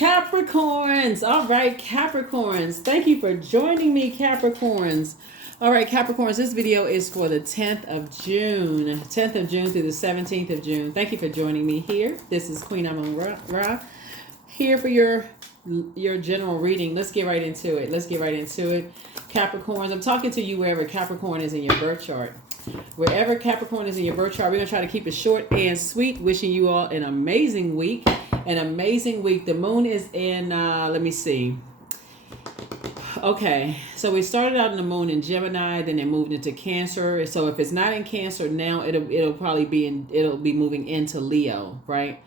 Capricorns. All right, Capricorns. Thank you for joining me, Capricorns. All right, Capricorns, this video is for the 10th of June. 10th of June through the 17th of June. Thank you for joining me here. This is Queen Amun Ra here for your general reading. Let's get right into it. Capricorns, I'm talking to you wherever Capricorn is in your birth chart. Wherever Capricorn is in your birth chart, we're going to try to keep it short and sweet. Wishing you all an amazing week. The moon is in, let me see. Okay, so we started out in the moon in Gemini, then it moved into Cancer. So if it's not in Cancer now, it'll probably be moving into Leo, right?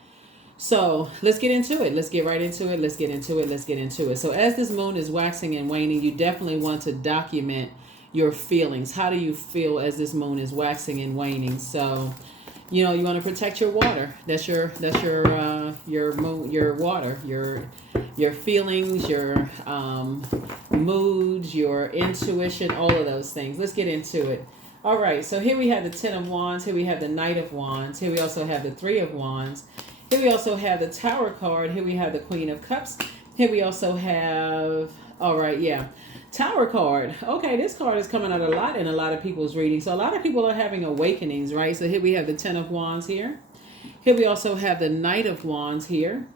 So let's get into it. Let's get right into it. So as this moon is waxing and waning, you definitely want to document your feelings. How do you feel as this moon is waxing and waning? So, you know, you want to protect your water. That's your moon, your water, your feelings, your moods, your intuition, all of those things. Let's get into it. All right. So here we have the Ten of Wands. Here we have the Knight of Wands. Here we also have the Three of Wands. Here we also have the Tower card. Here we have the Queen of Cups. Here we also have, Tower card. Okay, this card is coming out a lot in a lot of people's readings. So a lot of people are having awakenings, right? So here we have the Ten of Wands here. Here we also have the Knight of Wands here.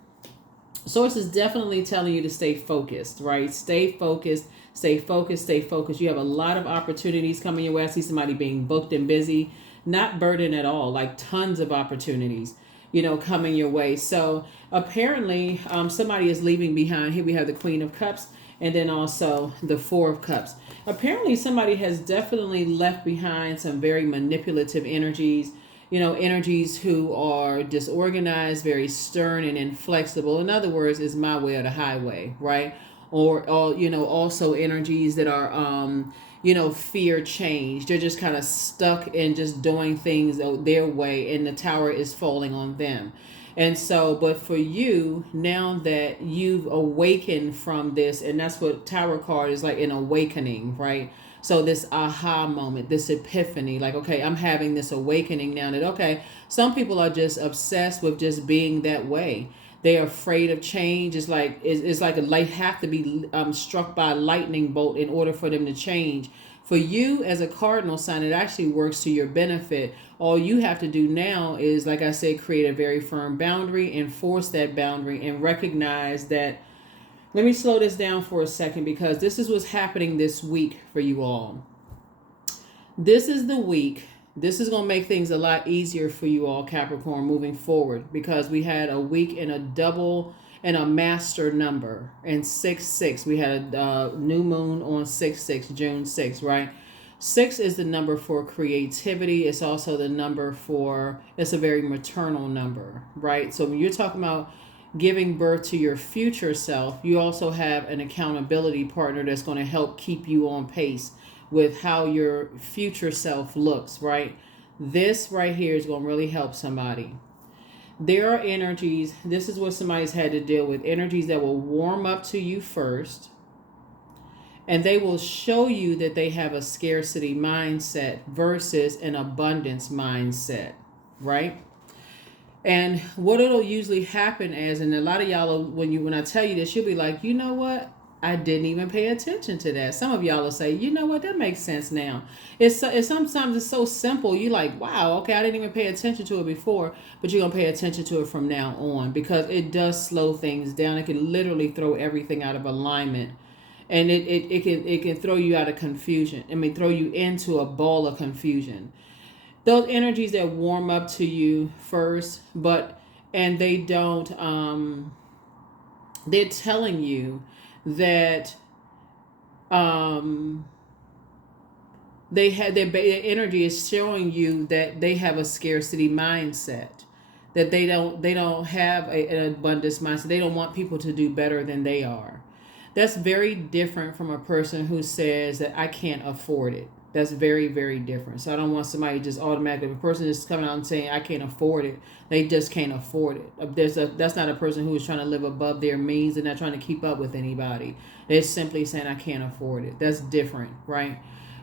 Source is definitely telling you to stay focused, right? Stay focused. You have a lot of opportunities coming your way. I see somebody being booked and busy, not burdened at all, like tons of opportunities, you know, coming your way. So apparently somebody is leaving behind. Here we have the Queen of Cups. And then also the Four of Cups. Apparently somebody has definitely left behind some very manipulative energies, you know, energies who are disorganized, very stern and inflexible. In other words, it's my way or the highway, right? Or you know, also energies that are, you know, fear change. They're just kind of stuck in just doing things their way, and the tower is falling on them. And so, but for you, now that you've awakened from this, and that's what Tower card is, like an awakening, right? So this aha moment, this epiphany, like, okay, I'm having this awakening now that, okay, some people are just obsessed with just being that way. They're afraid of change. It's like a light have to be struck by a lightning bolt in order for them to change. For you as a cardinal sign, it actually works to your benefit. All you have to do now is, like I said, create a very firm boundary, enforce that boundary, and recognize that. Let me slow this down for a second, because this is what's happening this week for you all. This is the week. This is going to make things a lot easier for you all, Capricorn, moving forward, because we had a week in a double and a master number and 6-6. We had a new moon on 6-6, June 6th, right? 6 is the number for creativity. It's also the number for, it's a very maternal number, right? So when you're talking about giving birth to your future self, you also have an accountability partner that's going to help keep you on pace with how your future self looks, right? This right here is going to really help somebody. There are energies, this is what somebody's had to deal with, energies that will warm up to you first, and they will show you that they have a scarcity mindset versus an abundance mindset, right? And what it'll usually happen as, and a lot of y'all, when I tell you this, you'll be like, you know what? I didn't even pay attention to that. Some of y'all will say, you know what, that makes sense now. It's sometimes it's so simple. You like, wow, okay, I didn't even pay attention to it before, but you're gonna pay attention to it from now on, because it does slow things down. It can literally throw everything out of alignment, and it can throw you out of confusion. I mean, throw you into a ball of confusion. Those energies that warm up to you first, and they don't, they're telling you that their energy is showing you that they have a scarcity mindset, that they don't have an abundance mindset. They don't want people to do better than they are. That's very different from a person who says that I can't afford it. That's very, very different. So I don't want somebody just automatically, if a person is coming out and saying I can't afford it, they just can't afford it. That's not a person who is trying to live above their means. They're not trying to keep up with anybody. They're simply saying I can't afford it. That's different, right?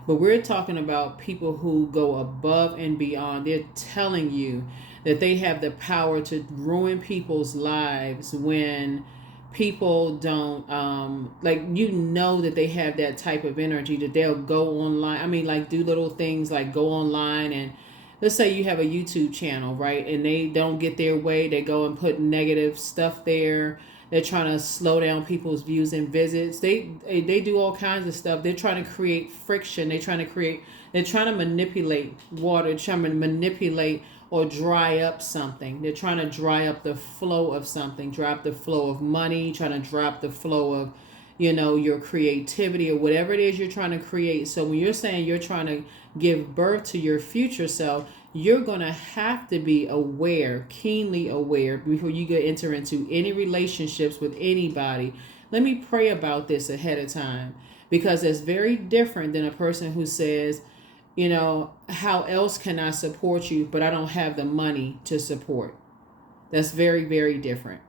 But we're talking about people who go above and beyond. They're telling you that they have the power to ruin people's lives when people don't like, you know, that they have that type of energy, that they'll go online, I mean, like, do little things like go online and let's say you have a YouTube channel, right, and they don't get their way, they go and put negative stuff there. They're trying to slow down people's views and visits. They do all kinds of stuff. They're trying to create friction. They're trying to manipulate water. They're trying to manipulate or dry up something. They're trying to dry up the flow of something, drop the flow of money, trying to drop the flow of, your creativity or whatever it is you're trying to create. So when you're saying you're trying to give birth to your future self, you're going to have to be aware, keenly aware, before you enter into any relationships with anybody. Let me pray about this ahead of time, because it's very different than a person who says, how else can I support you, but I don't have the money to support. That's very, very different.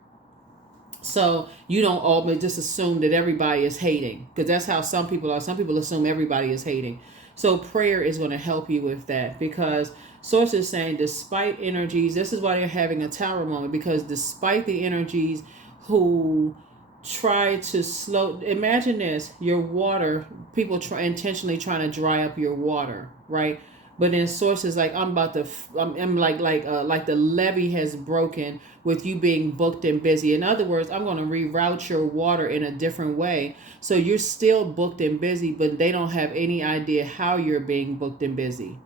So you don't all just assume that everybody is hating, because that's how some people are. Some people assume everybody is hating. So prayer is going to help you with that, because Source is saying, despite energies, this is why they're having a tower moment, because despite the energies who try to imagine this, your water, people intentionally trying to dry up your water, right? But then Source is like, I'm like the levee has broken with you being booked and busy. In other words, I'm going to reroute your water in a different way. So you're still booked and busy, but they don't have any idea how you're being booked and busy.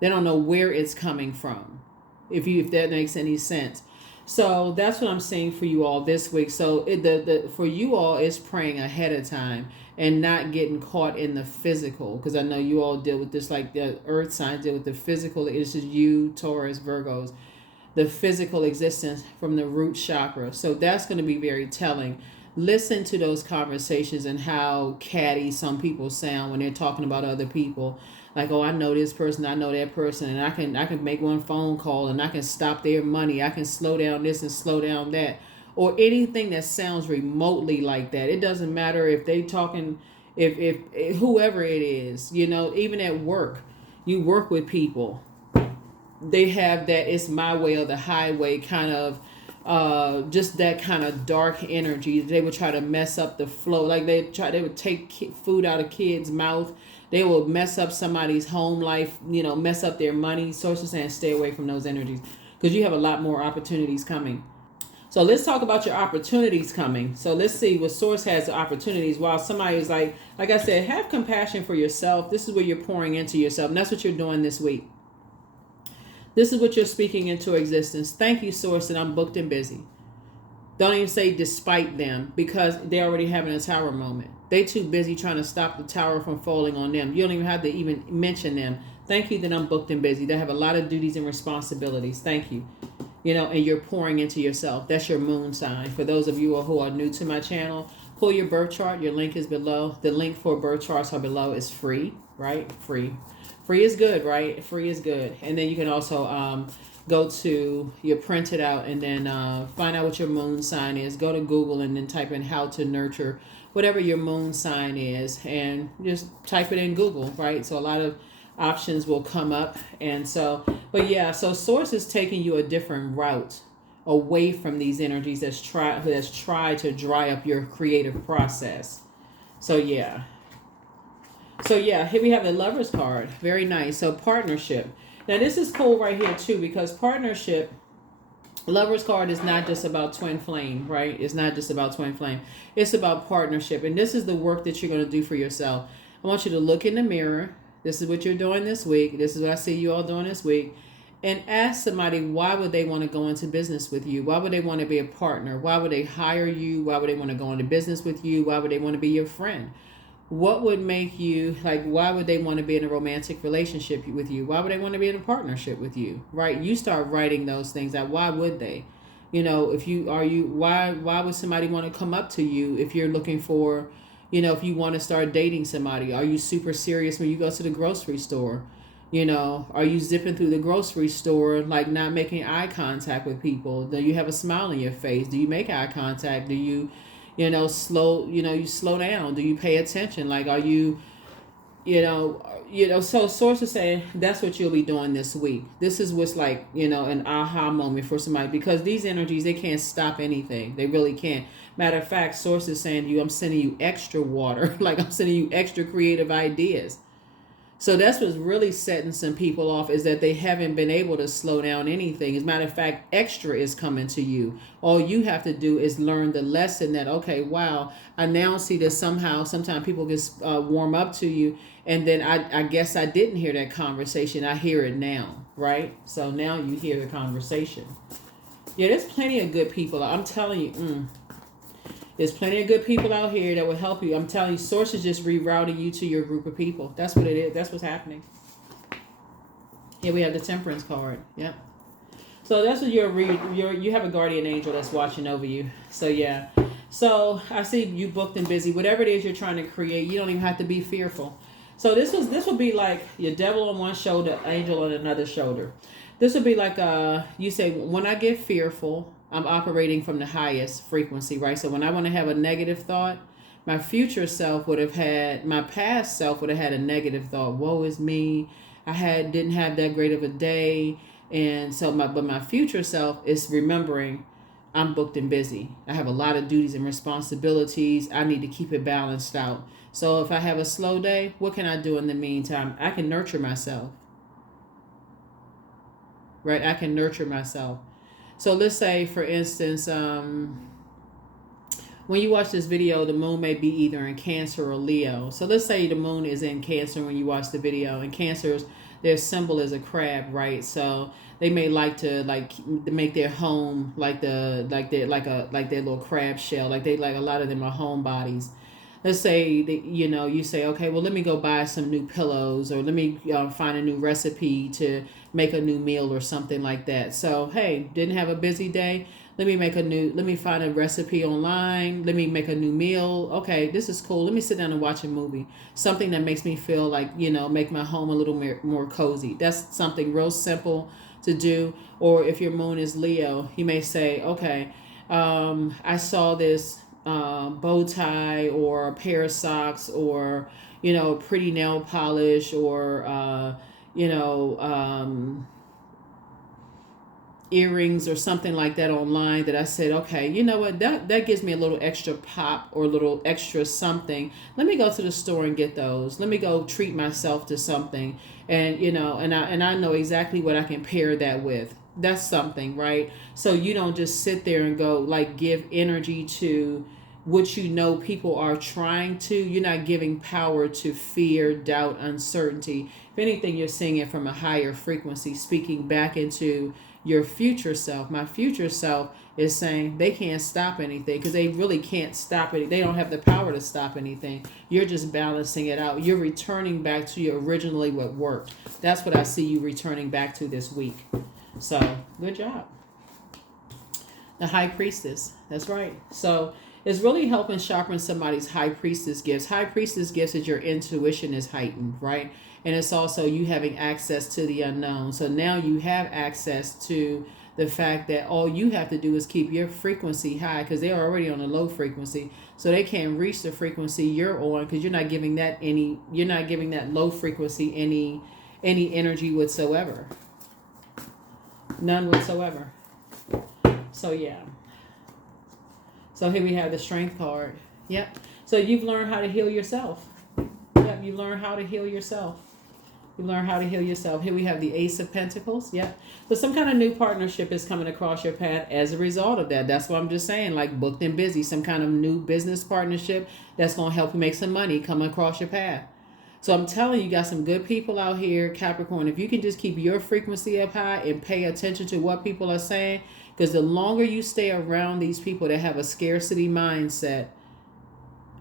They don't know where it's coming from, if that makes any sense. So that's what I'm saying for you all this week. So for you all, is praying ahead of time and not getting caught in the physical, because I know you all deal with this, like the earth signs deal with the physical. It's just you, Taurus, Virgos, the physical existence from the root chakra. So that's going to be very telling. Listen to those conversations and how catty some people sound when they're talking about other people. Like, oh, I know this person, I know that person, and I can make one phone call and I can stop their money. I can slow down this and slow down that, or anything that sounds remotely like that. It doesn't matter if they talking, if whoever it is, even at work, you work with people. They have that it's my way or the highway kind of, just that kind of dark energy. They would try to mess up the flow. Like they would take food out of kids' mouth. They will mess up somebody's home life, mess up their money. Source is saying stay away from those energies, because you have a lot more opportunities coming. So let's talk about your opportunities coming. So let's see what Source has the opportunities. While somebody is like I said, have compassion for yourself. This is where you're pouring into yourself. And that's what you're doing this week. This is what you're speaking into existence. Thank you, Source, and I'm booked and busy. Don't even say despite them, because they're already having a tower moment. They too busy trying to stop the tower from falling on them. You don't even have to even mention them. Thank you that I'm booked and busy. They have a lot of duties and responsibilities. Thank you. And you're pouring into yourself. That's your moon sign. For those of you who are new to my channel, pull your birth chart. Your link is below. The link for birth charts are below. Is free, right? Free. Free is good, right? Free is good. And then you can also go to your print it out and then find out what your moon sign is. Go to Google and then type in how to nurture whatever your moon sign is, and just type it in Google, right? So a lot of options will come up. And so, but yeah, so Source is taking you a different route away from these energies that's tried to dry up your creative process. So yeah. Here we have the Lover's card. Very nice. So partnership. Now this is cool right here too, because partnership, Lover's card is not just about twin flame, right? It's not just about twin flame. It's about partnership. And this is the work that you're going to do for yourself. I want you to look in the mirror. This is what you're doing this week. This is what I see you all doing this week. And ask somebody, why would they want to go into business with you? Why would they want to be a partner? Why would they hire you? Why would they want to go into business with you? Why would they want to be your friend? What would make you, why would they want to be in a romantic relationship with you? Why would they want to be in a partnership with you, right? You start writing those things out. Why would they? Why would somebody want to come up to you if you're looking for, if you want to start dating somebody? Are you super serious when you go to the grocery store? Are you zipping through the grocery store, not making eye contact with people? Do you have a smile on your face? Do you make eye contact? Do you, you slow down? Do you pay attention? Are you So source is saying that's what you'll be doing this week. This is what's like, an aha moment for somebody, because these energies, they can't stop anything. They really can't. Matter of fact, source is saying to you, I'm sending you extra water. Like, I'm sending you extra creative ideas. So that's what's really setting some people off, is that they haven't been able to slow down anything. As a matter of fact, extra is coming to you. All you have to do is learn the lesson that, okay, wow, I now see that sometimes people just warm up to you. And then I guess I didn't hear that conversation. I hear it now, right? So now you hear the conversation. Yeah, there's plenty of good people. I'm telling you, there's plenty of good people out here that will help you. I'm telling you, source is just rerouting you to your group of people. That's what it is. That's what's happening. Here we have the Temperance card. Yep. So that's what you have a guardian angel that's watching over you. So yeah. So I see you booked and busy. Whatever it is you're trying to create, you don't even have to be fearful. So this would be like your devil on one shoulder, angel on another shoulder. This would be like you say, when I get fearful, I'm operating from the highest frequency, right? So when I want to have a negative thought, my future self my past self would have had a negative thought. Woe is me. Didn't have that great of a day. And so my future self is remembering I'm booked and busy. I have a lot of duties and responsibilities. I need to keep it balanced out. So if I have a slow day, what can I do in the meantime? I can nurture myself. Right? I can nurture myself. So let's say, for instance, when you watch this video, the moon may be either in Cancer or Leo. So let's say the moon is in Cancer when you watch the video. And Cancers, their symbol is a crab, right? So they may like to make their home like their little crab shell. Like a lot of them are homebodies. Let's say that, you say, okay, well, let me go buy some new pillows, or let me find a new recipe to make a new meal or something like that. So, hey, didn't have a busy day. Let me find a recipe online. Let me make a new meal. Okay, this is cool. Let me sit down and watch a movie. Something that makes me feel like, make my home a little more cozy. That's something real simple to do. Or if your moon is Leo, you may say, okay, I saw this bow tie or a pair of socks, or pretty nail polish, or earrings or something like that online, that I said, okay, you know what, that gives me a little extra pop or a little extra something. Let me go to the store and get those. Let me go treat myself to something. And and I know exactly what I can pair that with. That's something, right? So you don't just sit there and go give energy to what people are trying to. You're not giving power to fear, doubt, uncertainty. If anything, you're seeing it from a higher frequency, speaking back into your future self. My future self is saying they can't stop anything, because they really can't stop it. They don't have the power to stop anything. You're just balancing it out. You're returning back to originally what worked. That's what I see you returning back to this week. So, good job. The High Priestess. That's right. So, it's really helping sharpen somebody's High Priestess gifts. High Priestess gifts is your intuition is heightened, right? And it's also you having access to the unknown. So now you have access to the fact that all you have to do is keep your frequency high, because they're already on a low frequency. So they can't reach the frequency you're on, because you're not giving that low frequency any energy whatsoever. None whatsoever. So yeah. So here we have the Strength card. Yep. So you've learned how to heal yourself. Yep. You learn how to heal yourself. You learn how to heal yourself. Here we have the Ace of Pentacles. Yep. So some kind of new partnership is coming across your path as a result of that. That's what I'm just saying, booked and busy. Some kind of new business partnership that's going to help you make some money coming across your path. So I'm telling you, you got some good people out here, Capricorn. If you can just keep your frequency up high and pay attention to what people are saying, because the longer you stay around these people that have a scarcity mindset,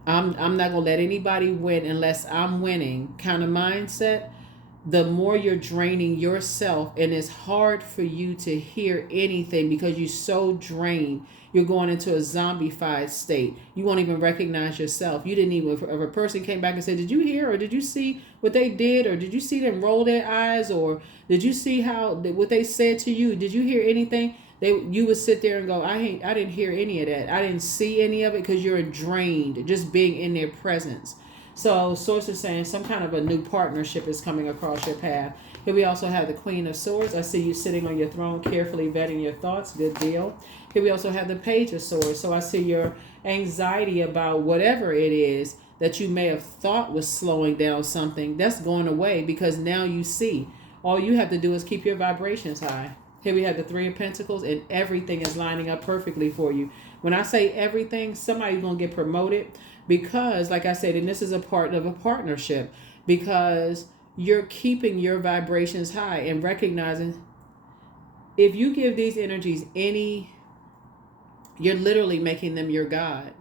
I'm not going to let anybody win unless I'm winning kind of mindset, the more you're draining yourself, and it's hard for you to hear anything because you're so drained. You're going into a zombified state. You won't even recognize yourself. You didn't even, if a person came back and said, did you hear, or did you see what they did, or did you see them roll their eyes, or did you see what they said to you? Did you hear anything? You would sit there and go, I didn't hear any of that. I didn't see any of it, because you're drained just being in their presence. So source is saying some kind of a new partnership is coming across your path. Here we also have the Queen of Swords. I see you sitting on your throne, carefully vetting your thoughts. Good deal. Here we also have the Page of Swords. So I see your anxiety about whatever it is that you may have thought was slowing down something. That's going away because now you see. All you have to do is keep your vibrations high. Here we have the Three of Pentacles, and everything is lining up perfectly for you. When I say everything, somebody's going to get promoted because, like I said, and this is a part of a partnership, because you're keeping your vibrations high and recognizing if you give these energies any, you're literally making them your God.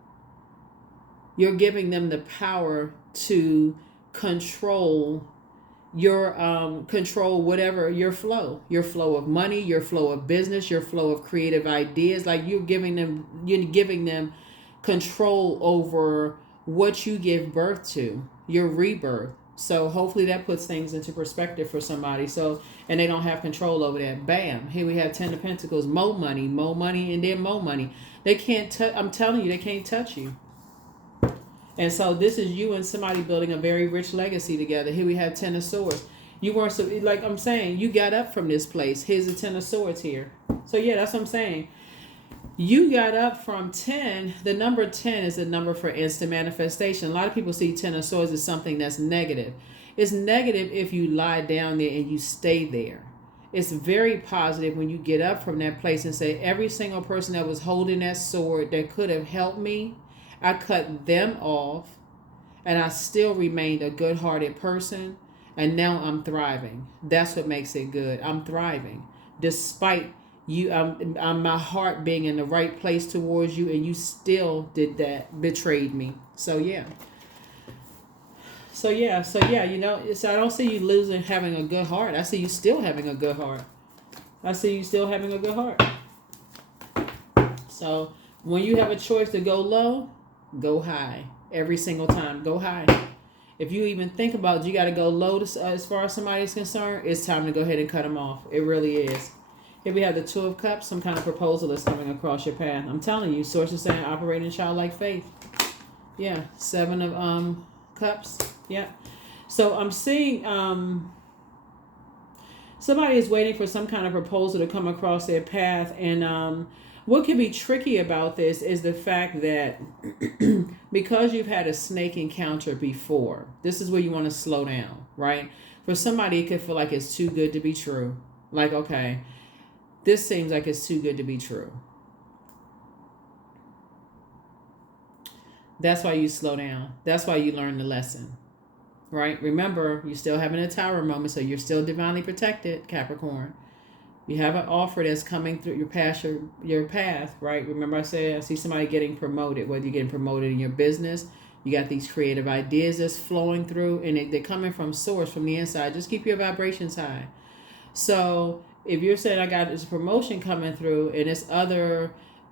You're giving them the power to control your control whatever your flow of money, your flow of business, your flow of creative ideas. Like you're giving them control over what you give birth to, your rebirth. So hopefully that puts things into perspective for somebody. So, and they don't have control over that. Bam. Here we have Ten of Pentacles, more money, and then more money. They can't touch, I'm telling you, they can't touch you. And so this is you and somebody building a very rich legacy together. Here we have Ten of Swords. You weren't, so like I'm saying, you got up from this place. Here's the Ten of Swords here. So yeah, that's what I'm saying. You got up from 10. The number 10 is a number for instant manifestation. A lot of people see Ten of Swords as something that's negative. It's negative if you lie down there and you stay there. It's very positive when you get up from that place and say, every single person that was holding that sword that could have helped me, I cut them off, and I still remained a good-hearted person, and now I'm thriving. That's what makes it good. I'm thriving. Despite you, my heart being in the right place towards you, and you still did that, betrayed me. So yeah, you know, so I don't see you losing having a good heart. I see you still having a good heart. So when you have a choice to go low, go high. Every single time, go high. If you even think about it, you got to go low as far as somebody is concerned, it's time to go ahead and cut them off. It really is. Here we have the Two of Cups. Some kind of proposal is coming across your path. I'm telling you, source is saying operate in childlike faith. Yeah, Seven of Cups. Yeah. So I'm seeing somebody is waiting for some kind of proposal to come across their path, and what can be tricky about this is the fact that because you've had a snake encounter before, this is where you want to slow down, right? For somebody, it could feel like it's too good to be true. Like, okay, this seems like it's too good to be true. That's why you slow down. That's why you learn the lesson, right? Remember, you're still having a tower moment, so you're still divinely protected, Capricorn. You have an offer that's coming through your path, right? Remember I said I see somebody getting promoted, whether you're getting promoted in your business, you got these creative ideas that's flowing through, and they're coming from source, from the inside. Just keep your vibrations high. So if you're saying I got this promotion coming through and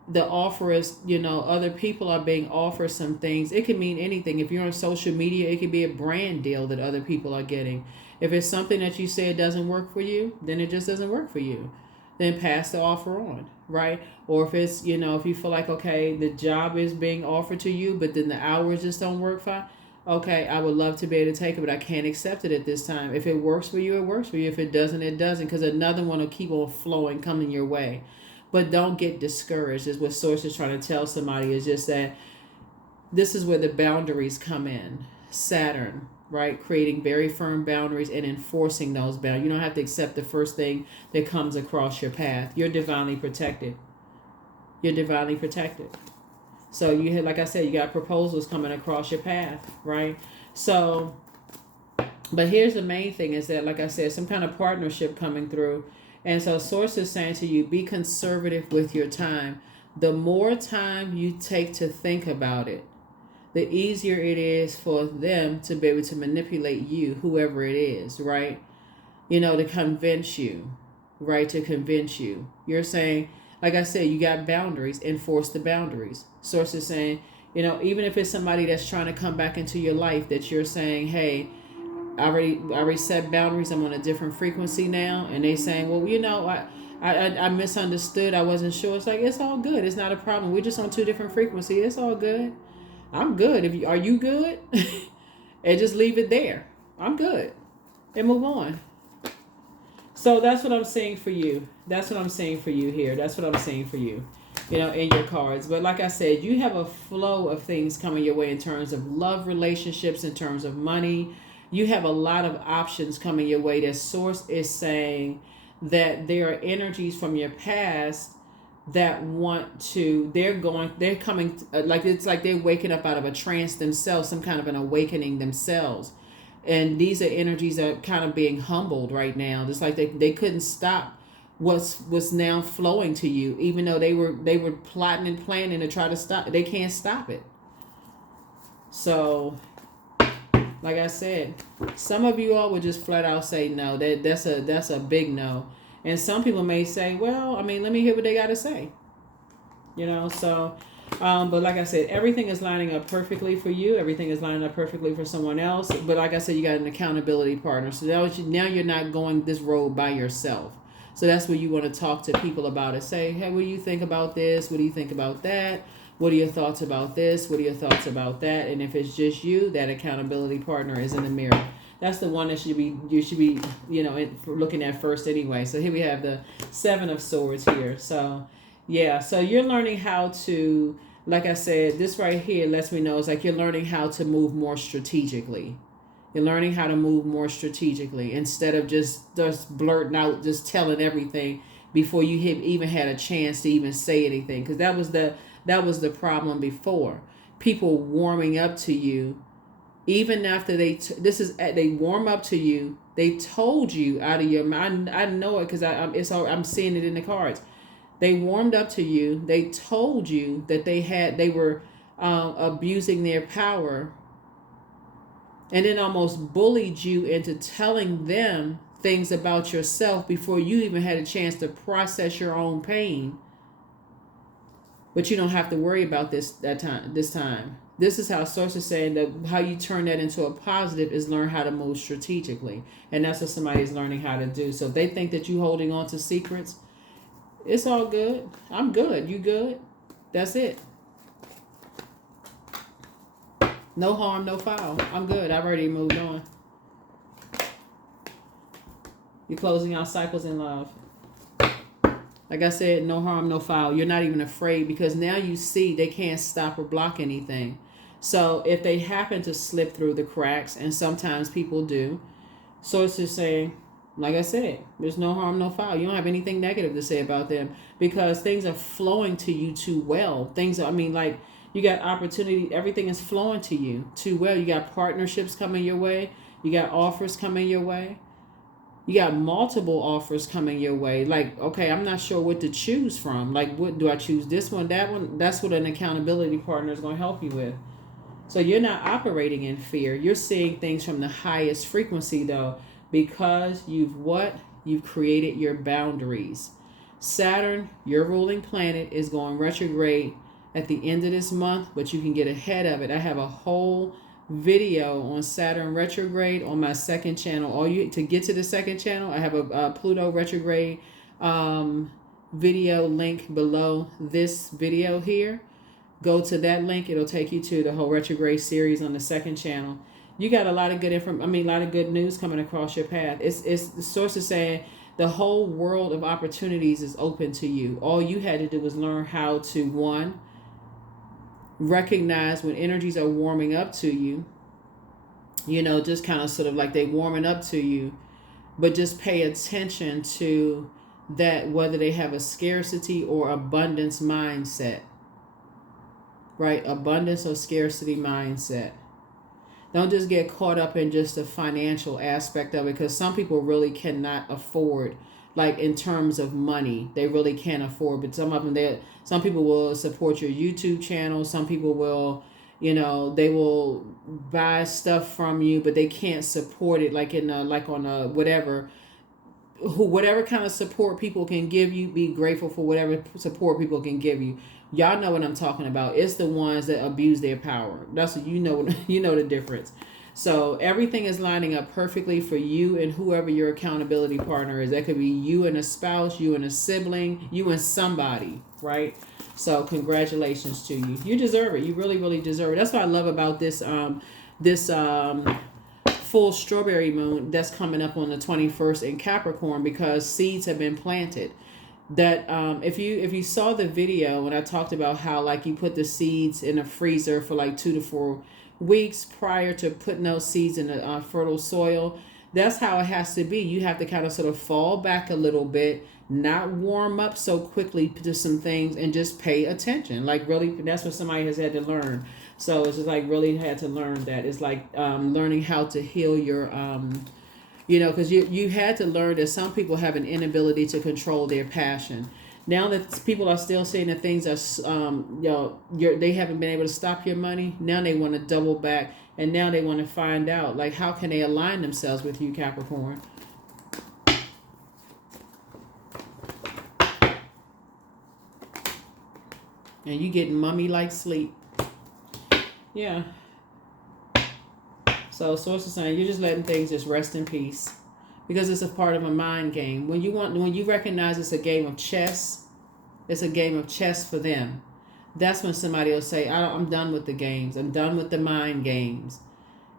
the offer is, you know, other people are being offered some things. It can mean anything. If you're on social media, it could be a brand deal that other people are getting. If it's something that you say it doesn't work for you, then it just doesn't work for you. Then pass the offer on, right? Or if it's, you know, if you feel like, okay, the job is being offered to you, but then the hours just don't work fine. Okay, I would love to be able to take it, but I can't accept it at this time. If it works for you, it works for you. If it doesn't, it doesn't, because another one will keep on flowing, coming your way. But don't get discouraged, is what Source is trying to tell somebody, is just that this is where the boundaries come in. Saturn, right? Creating very firm boundaries and enforcing those boundaries. You don't have to accept the first thing that comes across your path. You're divinely protected. So you had, like I said, you got proposals coming across your path, right? So, but here's the main thing is that, like I said, some kind of partnership coming through. And so Source is saying to you, be conservative with your time. The more time you take to think about it, the easier it is for them to be able to manipulate you, whoever it is, right? You know, to convince you, right? To convince you. You're saying, like I said, you got boundaries, enforce the boundaries. Source is saying, you know, even if it's somebody that's trying to come back into your life, that you're saying, hey, I already set boundaries. I'm on a different frequency now. And they saying, well, you know, I misunderstood. I wasn't sure. It's like, it's all good. It's not a problem. We're just on two different frequencies. It's all good. I'm good. Are you good? and just leave it there. I'm good. And move on. So that's what I'm saying for you. That's what I'm saying for you here. That's what I'm saying for you, in your cards. But like I said, you have a flow of things coming your way in terms of love relationships, in terms of money. You have a lot of options coming your way. That source is saying that there are energies from your past that they're coming, like it's like they're waking up out of a trance themselves, some kind of an awakening themselves. And these are energies that are kind of being humbled right now. Just like they couldn't stop what's now flowing to you, even though they were plotting and planning to try to stop. They can't stop it. So, like I said, some of you all would just flat out say no. That's a big no. And some people may say, well, I mean, let me hear what they got to say. So, but like I said, everything is lining up perfectly for you. Everything is lining up perfectly for someone else. But like I said, you got an accountability partner. So now you're not going this road by yourself. So that's where you want to talk to people about it. Say, hey, what do you think about this? What do you think about that? What are your thoughts about this? What are your thoughts about that? And if it's just you, that accountability partner is in the mirror. That's the one that you should be looking at first anyway. So here we have the 7 of Swords here. So yeah, so you're learning how to, like I said, this right here lets me know it's like you're learning how to move more strategically. You're learning how to move more strategically instead of just blurting out, just telling everything before you even had a chance to even say anything. Because that was the problem before. People warming up to you. Even after they warm up to you, they told you out of your mind. I know it because I'm seeing it in the cards. They warmed up to you. They told you that they were abusing their power, and then almost bullied you into telling them things about yourself before you even had a chance to process your own pain. But you don't have to worry about this time. This is how Source is saying that how you turn that into a positive is learn how to move strategically. And that's what somebody's learning how to do. So if they think that you holding on to secrets, it's all good. I'm good. You good? That's it. No harm, no foul. I'm good. I've already moved on. You're closing out cycles in love. Like I said, no harm, no foul. You're not even afraid because now you see they can't stop or block anything. So if they happen to slip through the cracks, and sometimes people do, Source is saying, like I said, there's no harm, no foul. You don't have anything negative to say about them because things are flowing to you too well. You got opportunity. Everything is flowing to you too well. You got partnerships coming your way. You got offers coming your way. You got multiple offers coming your way. Like, okay, I'm not sure what to choose from. Like, what do I choose? This one, that one? That's what an accountability partner is going to help you with. So you're not operating in fear. You're seeing things from the highest frequency, though, because you've created your boundaries. Saturn, your ruling planet, is going retrograde at the end of this month, but you can get ahead of it. I have a whole video on Saturn retrograde on my second channel. To get to the second channel, I have a Pluto retrograde video link below this video here. Go to that link. It'll take you to the whole retrograde series on the second channel. You got a lot of good a lot of good news coming across your path. It's the Source is saying the whole world of opportunities is open to you. All you had to do was learn how to, one, recognize when energies are warming up to you, just kind of sort of like they warming up to you, but just pay attention to that, whether they have a scarcity or abundance mindset, right? Abundance or scarcity mindset. Don't just get caught up in just the financial aspect of it, because some people really cannot afford, like in terms of money, they really can't afford. But some people will support your YouTube channel. Some people will, they will buy stuff from you, but they can't support it like on whatever kind of support people can give you. Be grateful for whatever support people can give you. Y'all know what I'm talking about. It's the ones that abuse their power. That's what you know the difference. So everything is lining up perfectly for you and whoever your accountability partner is. That could be you and a spouse, you and a sibling, you and somebody, right? So congratulations to you. You deserve it. You really, really deserve it. That's what I love about this this full strawberry moon that's coming up on the 21st in Capricorn, because seeds have been planted. That if you saw the video when I talked about how like you put the seeds in a freezer for like 2 to 4 weeks prior to putting those seeds in a fertile soil, that's how it has to be. You have to kind of sort of fall back a little bit, not warm up so quickly to some things, and just pay attention. Like really, that's what somebody has had to learn. So it's just like really had to learn that. It's like learning how to heal your because you had to learn that some people have an inability to control their passion. Now that people are still saying that things are, they haven't been able to stop your money. Now they want to double back, and now they want to find out like how can they align themselves with you, Capricorn. And you getting mummy like sleep. Yeah. So source is saying you're just letting things just rest in peace, because it's a part of a mind game. When you recognize it's a game of chess, it's a game of chess for them. That's when somebody will say, I'm done with the games. I'm done with the mind games.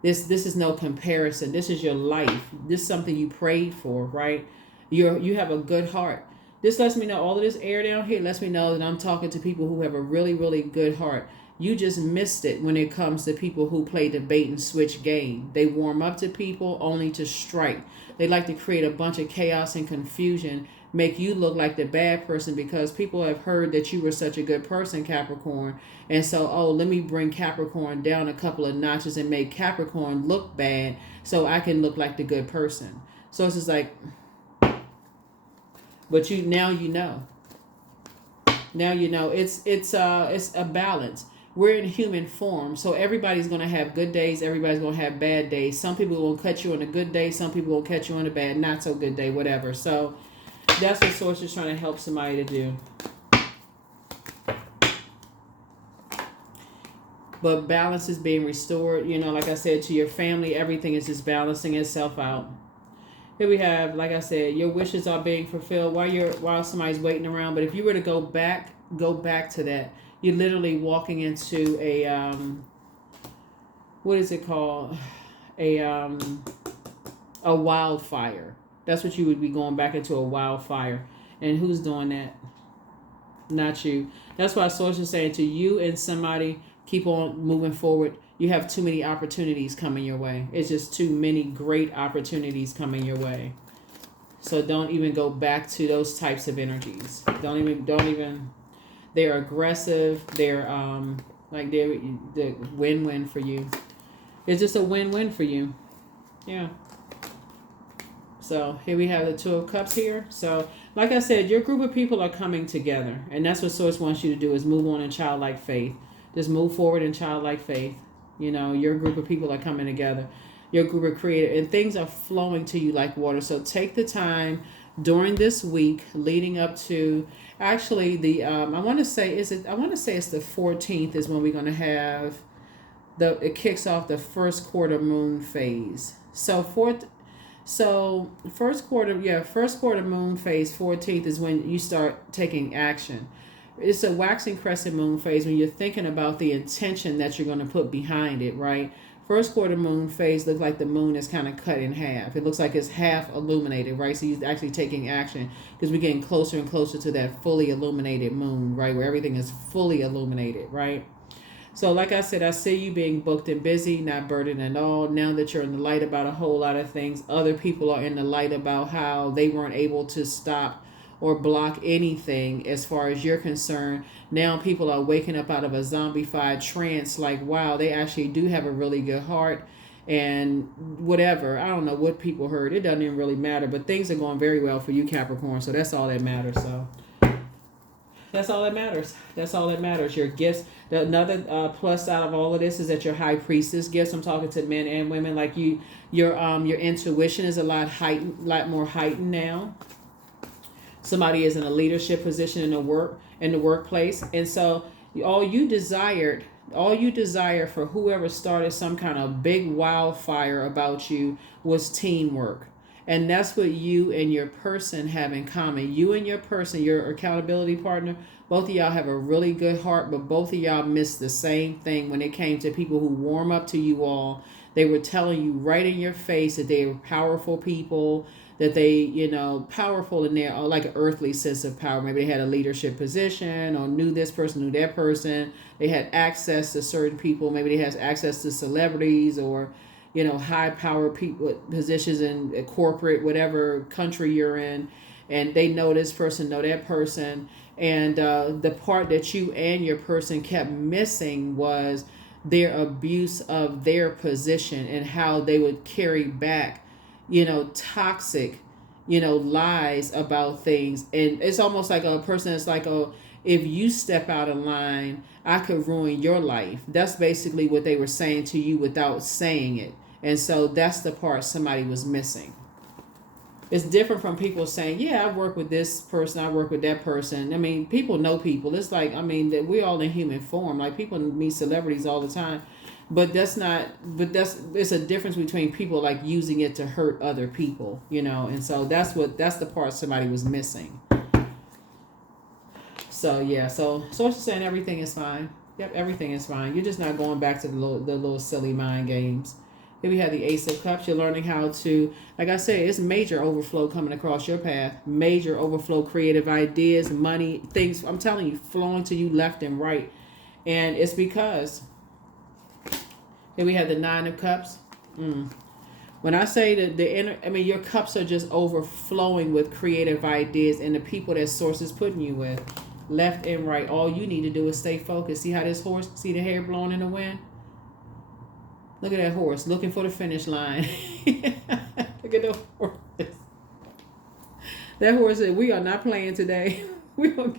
This is no comparison. This is your life. This is something you prayed for, right? You have a good heart. This lets me know, all of this air down here lets me know that I'm talking to people who have a really, really good heart. You just missed it when it comes to people who play the bait and switch game. They warm up to people only to strike. They like to create a bunch of chaos and confusion, make you look like the bad person because people have heard that you were such a good person, Capricorn. And so, let me bring Capricorn down a couple of notches and make Capricorn look bad so I can look like the good person. So it's just like, but now you know. Now you know. It's a balance. We're in human form, so everybody's going to have good days. Everybody's going to have bad days. Some people will catch you on a good day. Some people will catch you on a bad, not so good day, whatever. So that's what Source is trying to help somebody to do. But balance is being restored. Like I said, to your family, everything is just balancing itself out. Here we have, like I said, your wishes are being fulfilled while somebody's waiting around. But if you were to go back to that. You're literally walking into a what is it called? A wildfire. That's what you would be going back into, a wildfire. And who's doing that? Not you. That's why Source is saying to you and somebody, keep on moving forward. You have too many opportunities coming your way. It's just too many great opportunities coming your way. So don't even go back to those types of energies. Don't even. They're aggressive. They're they're the win-win for you. It's just a win-win for you. Yeah. So here we have the Two of Cups here. So like I said, your group of people are coming together, and that's what Source wants you to do, is move on in childlike faith. Just move forward in childlike faith. Your group of people are coming together. Your group of creative, and things are flowing to you like water. So take the time during this week leading up to, actually the I want to say it's the 14th is when we're going to have it kicks off the first quarter moon phase. So first quarter moon phase, 14th is when you start taking action. It's a waxing crescent moon phase when you're thinking about the intention that you're going to put behind it, right? First quarter moon phase looks like the moon is kind of cut in half. It looks like it's half illuminated, right? So you're actually taking action because we're getting closer and closer to that fully illuminated moon, right? Where everything is fully illuminated, right? So like I said, I see you being booked and busy, not burdened at all. Now that you're in the light about a whole lot of things, other people are in the light about how they weren't able to stop or block anything as far as you're concerned. Now people are waking up out of a zombified trance like, wow, they actually do have a really good heart and whatever. I don't know what people heard. It doesn't even really matter, but things are going very well for you, Capricorn. So that's all that matters. So that's all that matters. That's all that matters. Your gifts. Another plus out of all of this is that your high priestess gifts. I'm talking to men and women like you. Your intuition is a lot more heightened now. Somebody is in a leadership position in the workplace, and so all you desire for whoever started some kind of big wildfire about you was teamwork. And that's what you and your person have in common. You and your person, your accountability partner, both of y'all have a really good heart, but both of y'all miss the same thing when it came to people who warm up to you all. They were telling you right in your face that they were powerful people, that they, powerful in their like an earthly sense of power. Maybe they had a leadership position or knew this person, knew that person. They had access to certain people. Maybe they had access to celebrities or, high power people positions in a corporate, whatever country you're in. And they know this person, know that person. And the part that you and your person kept missing was their abuse of their position and how they would carry back, toxic, lies about things. And it's almost like a person that's like, oh, if you step out of line, I could ruin your life. That's basically what they were saying to you without saying it. And so that's the part somebody was missing. It's different from people saying, yeah, I work with this person, I work with that person. I mean, people know people. It's like, that we're all in human form. Like, people meet celebrities all the time. But it's a difference between people like using it to hurt other people, and so that's the part somebody was missing. So yeah, so it's saying everything is fine. Yep, everything is fine. You're just not going back to the little silly mind games. Here we have the Ace of Cups. You're learning how to, like I said, it's major overflow coming across your path. Major overflow, creative ideas, money, things, I'm telling you, flowing to you left and right. And it's because, here we have the Nine of Cups. When I say that your cups are just overflowing with creative ideas and the people that source is putting you with. Left and right. All you need to do is stay focused. See how this horse, see the hair blowing in the wind? Look at that horse looking for the finish line. Look at the horse. That horse said, we are not playing today. We are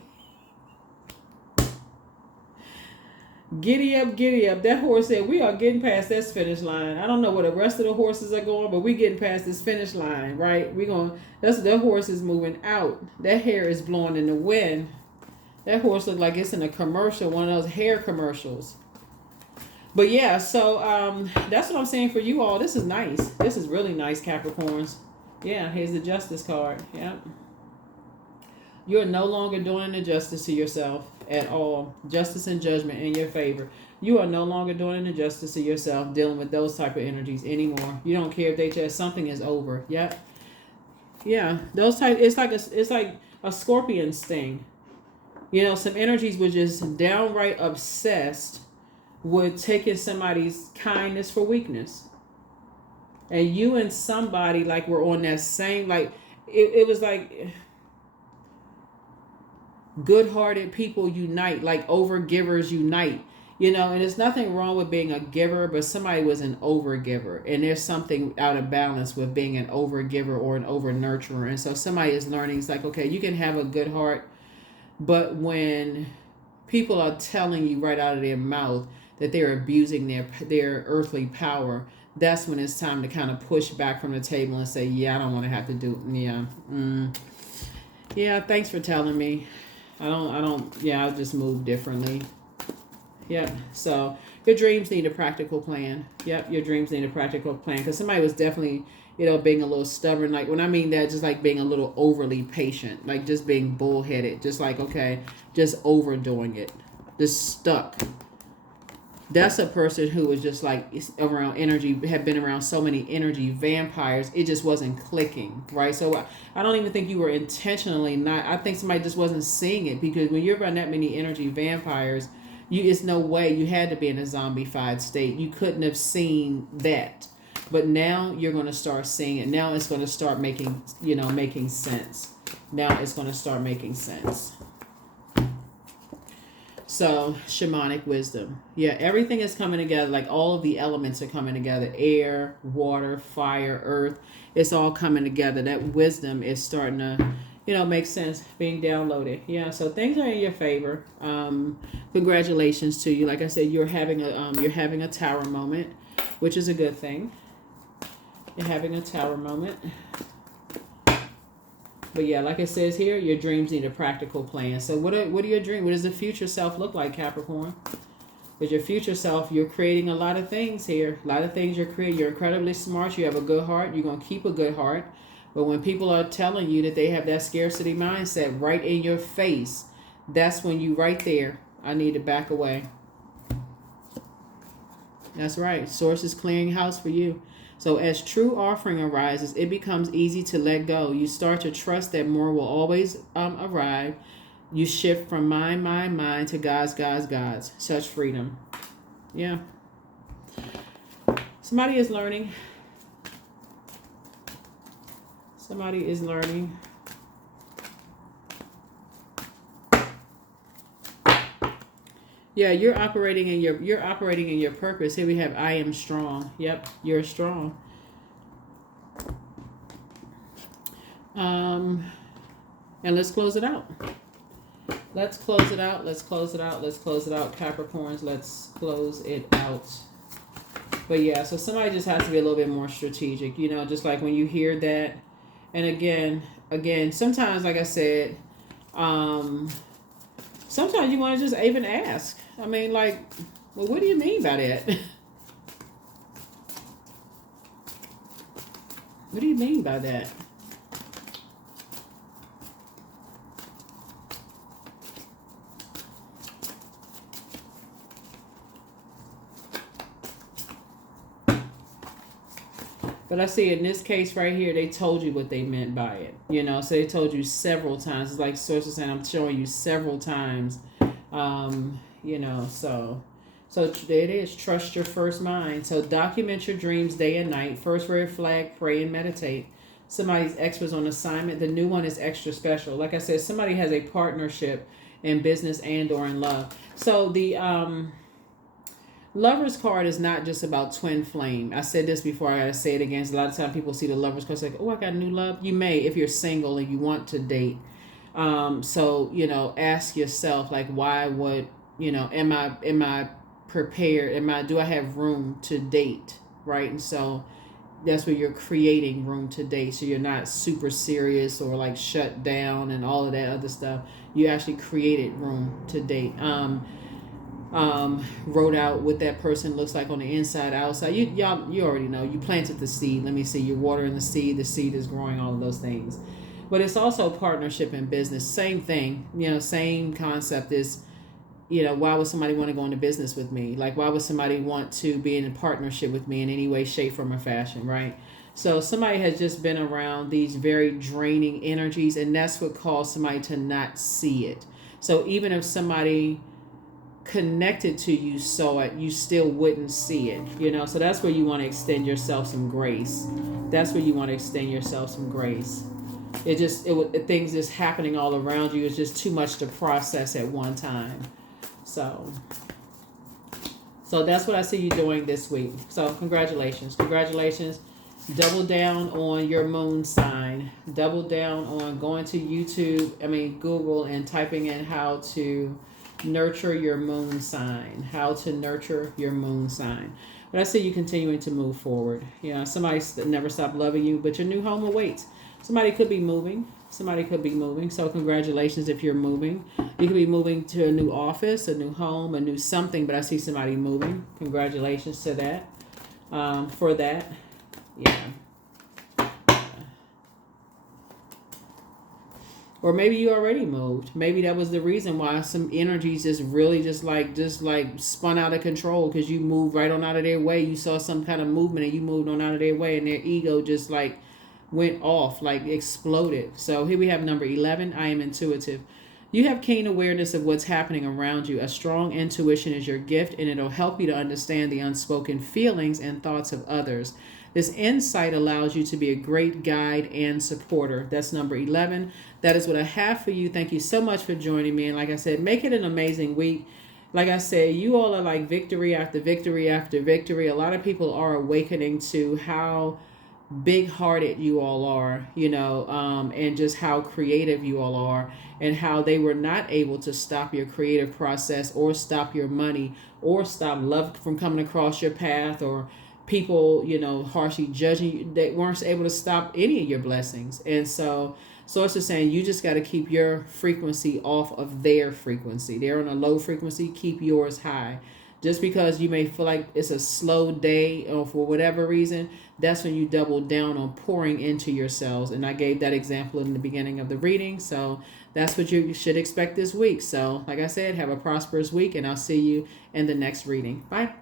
giddy up, giddy up. That horse said, we are getting past this finish line. I don't know where the rest of the horses are going, but we getting past this finish line, right? That horse is moving out. That hair is blowing in the wind. That horse looks like it's in a commercial, one of those hair commercials. But yeah, so that's what I'm saying for you all. This is nice. This is really nice, Capricorns. Yeah, here's the Justice card. Yeah. You're no longer doing an injustice to yourself at all. Justice and judgment in your favor. You are no longer doing an injustice to yourself, dealing with those type of energies anymore. You don't care if they just, something is over. Yep. Yeah, those type, it's like a scorpion sting. Some energies were just downright obsessed with taking somebody's kindness for weakness. And you and somebody like were on that same, like it was like good-hearted people unite, like overgivers unite, and there's nothing wrong with being a giver, but somebody was an overgiver, and there's something out of balance with being an overgiver or an over-nurturer. And so somebody is learning, it's like, okay, you can have a good heart, but when people are telling you right out of their mouth that they're abusing their earthly power, that's when it's time to kind of push back from the table and say, yeah, I don't want to have to do it. Yeah. Yeah, thanks for telling me. I'll just move differently. Yep. So your dreams need a practical plan. Yep. Your dreams need a practical plan, because somebody was definitely, being a little stubborn. Like, when I mean that, just like being a little overly patient, like just being bullheaded, just like, okay, just overdoing it, just stuck. That's a person who was just like around energy, had been around so many energy vampires. It just wasn't clicking, right? So I don't even think you were intentionally not. I think somebody just wasn't seeing it, because when you're around that many energy vampires, it's no way you had to be in a zombified state. You couldn't have seen that. But now you're going to start seeing it. Now it's going to start making sense. Now it's going to start making sense. So, shamanic wisdom. Yeah, everything is coming together. Like, all of the elements are coming together. Air, water, fire, earth. It's all coming together. That wisdom is starting to, make sense, being downloaded. Yeah, so things are in your favor. Congratulations to you. Like I said, you're having a tower moment, which is a good thing. You're having a tower moment. But yeah, like it says here, your dreams need a practical plan. So what are your dreams? What does the future self look like, Capricorn? With your future self, you're creating a lot of things here. A lot of things you're creating. You're incredibly smart. You have a good heart. You're going to keep a good heart. But when people are telling you that they have that scarcity mindset right in your face, that's when you right there, I need to back away. That's right. Source is clearing house for you. So as true offering arises, it becomes easy to let go. You start to trust that more will always arrive. You shift from mine to God's. Such freedom. Yeah. Somebody is learning. Somebody is learning. Yeah, you're operating in your purpose. Here we have I am strong. Yep, you're strong. And let's close it out. Let's close it out. Capricorns, let's close it out. But yeah, so somebody just has to be a little bit more strategic, just like when you hear that. And again, sometimes, like I said, sometimes you want to just even ask. I mean, like, well, what do you mean by that? What do you mean by that? But I see in this case right here, they told you what they meant by it. So they told you several times. It's like sources saying, I'm showing you several times. So there it is. Trust your first mind. So document your dreams day and night. First red flag, pray and meditate. Somebody's ex was on assignment. The new one is extra special. Like I said, somebody has a partnership in business and or in love. So the Lover's card is not just about twin flame. I said this before, I gotta say it again. A lot of times people see the Lover's card, it's like, oh, I got a new love. You may, if you're single and you want to date. So, ask yourself, like, why would, am I prepared? Do I have room to date? Right. And so that's where you're creating room to date. So you're not super serious or like shut down and all of that other stuff. You actually created room to date. Wrote out what that person looks like on the inside, outside. You already know. You planted the seed. Let me see. You're watering the seed is growing, all of those things. But it's also partnership in business. Same thing. Same concept is, why would somebody want to go into business with me? Like, why would somebody want to be in a partnership with me in any way, shape, form, or fashion, right? So somebody has just been around these very draining energies, and that's what caused somebody to not see it. So even if somebody connected to you saw it, you still wouldn't see it, so that's where you want to extend yourself some grace. Things just happening all around you is just too much to process at one time. So that's what I see you doing this week. So congratulations. Double down on your moon sign. Double down on going to Google, and typing in how to nurture your moon sign. But I see you continuing to move forward. Somebody never stopped loving you, but your new home awaits. Somebody could be moving. So congratulations if you're moving. You could be moving to a new office, a new home, a new something, but I see somebody moving. Congratulations to that. For that. Yeah. Or maybe you already moved. Maybe that was the reason why some energies just really just like spun out of control, because you moved right on out of their way. You saw some kind of movement and you moved on out of their way, and their ego just like went off, like exploded. So here we have number 11. I am intuitive. You have keen awareness of what's happening around you. A strong intuition is your gift, and it'll help you to understand the unspoken feelings and thoughts of others. This insight allows you to be a great guide and supporter. That's number 11. That is what I have for you. Thank you so much for joining me. And like I said, make it an amazing week. Like I said, you all are like victory after victory after victory. A lot of people are awakening to how big-hearted you all are, and just how creative you all are, and how they were not able to stop your creative process or stop your money or stop love from coming across your path, or people, harshly judging you. They weren't able to stop any of your blessings. And so it's just saying you just got to keep your frequency off of their frequency. They're on a low frequency. Keep yours high. Just because you may feel like it's a slow day or for whatever reason, that's when you double down on pouring into yourselves. And I gave that example in the beginning of the reading. So that's what you should expect this week. So like I said, have a prosperous week, and I'll see you in the next reading. Bye.